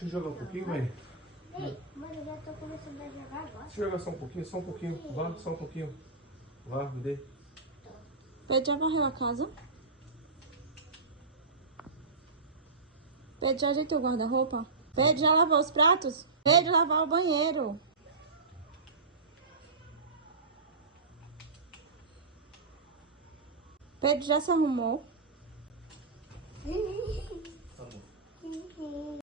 Deixa eu jogar um pouquinho, mãe. Ei, mãe, eu já tô começando a jogar agora. Deixa eu jogar só um pouquinho, só um pouquinho. Vá, só um pouquinho. Vá, me dê. Pedro já varreu a casa? Pedro já ajeitou o guarda-roupa? Pedro já lavou os pratos? Pedro lavar o banheiro. Pedro já se arrumou?